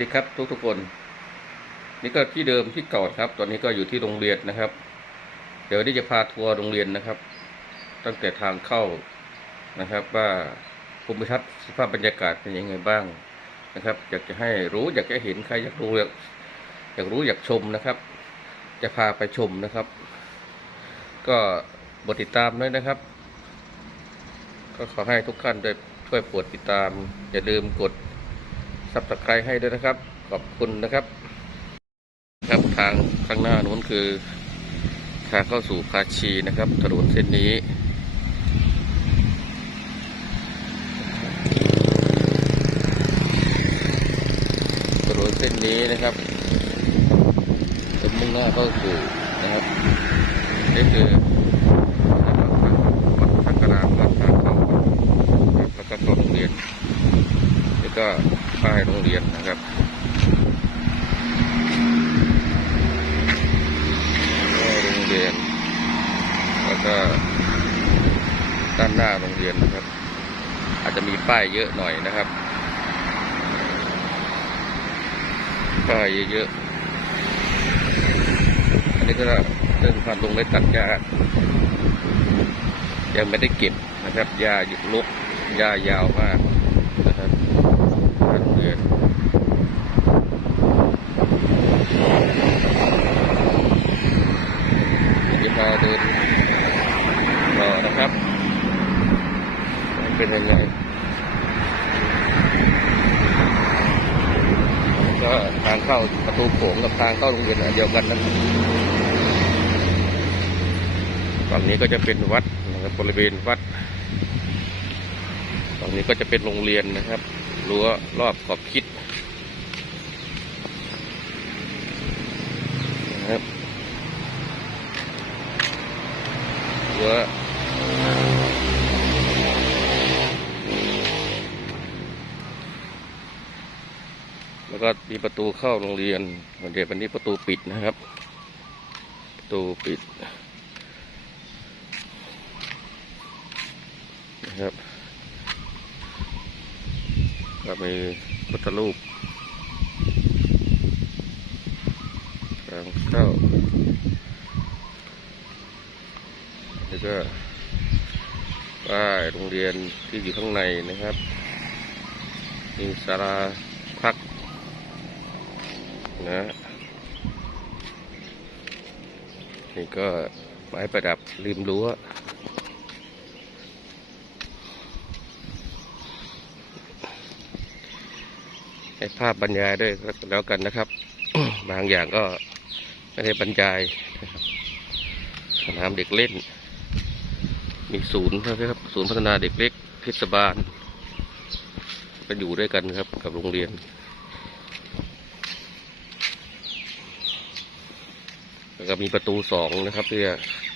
ดีครับทุกทุกๆคน นี่ก็ที่เดิมที่เก่าครับ ตอนนี้ก็อยู่ที่โรงเรียนนะครับ เดี๋ยวนี้จะพาทัวร์โรงเรียนนะครับ ตั้งแต่ทางเข้านะครับ ว่าภูมิทัศน์สภาพบรรยากาศเป็นยังไงบ้างนะครับ อยากจะให้รู้อยากจะเห็นใครอยากรู้อยากอยากรู้อยากชมนะครับ จะพาไปชมนะครับ ก็บทติดตามด้วยนะครับ ก็ขอให้ทุกท่านได้ช่วยโปรดติดตาม อย่าลืมกด ซับสไครต์ให้ด้วยนะครับ ขอบคุณนะครับ ครับทางข้างหน้านู้นคือ ทางเข้าสู่ภาชีนะครับถนนเส้นนี้ถนนเส้นนี้นะครับจะมุ่งหน้าเข้าสู่นะครับนี่คือวัดสักการะวัดทางเข้าครับแล้วก็เข้าโรงเรียน นี่ก็ป้ายโรงเรีย นะครับโรงเรียน แล้วก็ด้านหน้าโรงเรียนนะครับ อาจจะมีป้ายเยอะหน่อยนะครับป้ายเยอะๆอันนี้ก็เริ่มผ่านลงได้ตัดหญ้ายังไม่ได้เก็บนะครับหญ้าหยุดลุกหญ้ายาวมากนะครับทางโรงเรียนเดี๋ยวจะพาเดินต่อนะครับว่า เป็นยังไงก็ทางเข้าประตูโขงกับทางเข้าโรงเรียนเดียวกันนะฝั่งนี้ก็จะเป็นวัดนะครับบริเวณวัดฝั่งนี้ก็จะเป็นโรงเรียนนะครับรั้วรอบขอบคิดนะครับรั้ว แล้วก็มีประตูเข้าโรงเรียนเดี๋ยววันนี้ประตูปิดนะครับ ประตูปิดนะครับก็มีพุทธรูปทางเข้าแล้วก็ป้ายโรงเรียนที่อยู่ข้างในนะครับ มีศาลา นะนี่ก็ไม้ประดับริมรั้วให้ภาพบรรยายด้วยแล้วกันนะครับ บางอย่างก็ไม่ได้บรรยายนะครับสนามเด็กเล่น มีศูนย์นะครับศูนย์พัฒนาเด็กเล็กเทศบาลก็อยู่ด้วยกันครับกับโรงเรียน แล้ว ก็มีประตูสองนะครับที่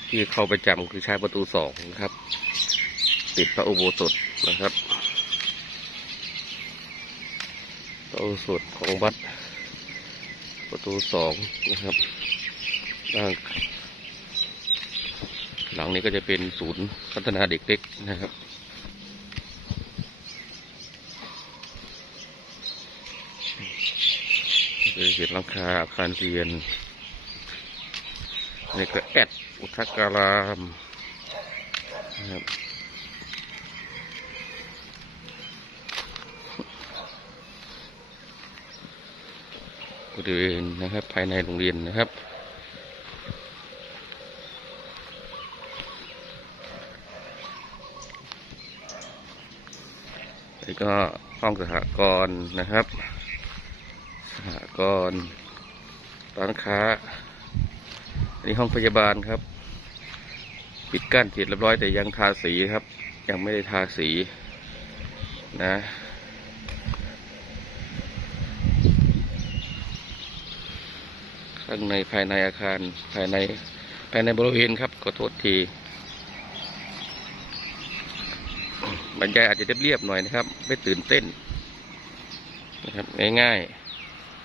ที่เข้าประจำคือใช้ประตูสองนะครับ ติดพระอุโบสถนะครับพระอุโบสถของวัด ประตูสองนะครับด้านหลังนี้ก็จะเป็นศูนย์พัฒนาเด็กเล็กนะครับจะเห็นหลังคาอาคารเรียน นี่ก็แอดอุทการามนะครับบริเวณนะครับภายในโรงเรียนนะครับนี่ก็ห้องสหกรณ์นะครับ สหกรณ์ร้านค้า อันนี้ห้องพยาบาลครับ ปิดกั้นเสร็จเรียบร้อยแต่ยังทาสีครับ ยังไม่ได้ทาสีนะข้างในภายในอาคารภายในภายในบริเวณครับขอโทษทีบรรยายอาจจะเรียบๆหน่อยนะครับ ไม่ตื่นเต้นนะครับง่าย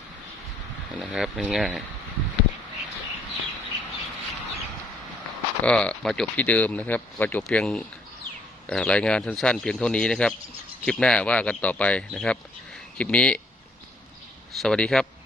ๆนะครับง่ายๆ ก็มาจบที่เดิมนะครับก็จบเพียงรายงานสั้นๆ เพียงเท่านี้นะครับ คลิปหน้าว่ากันต่อไปนะครับ คลิปนี้ สวัสดีครับ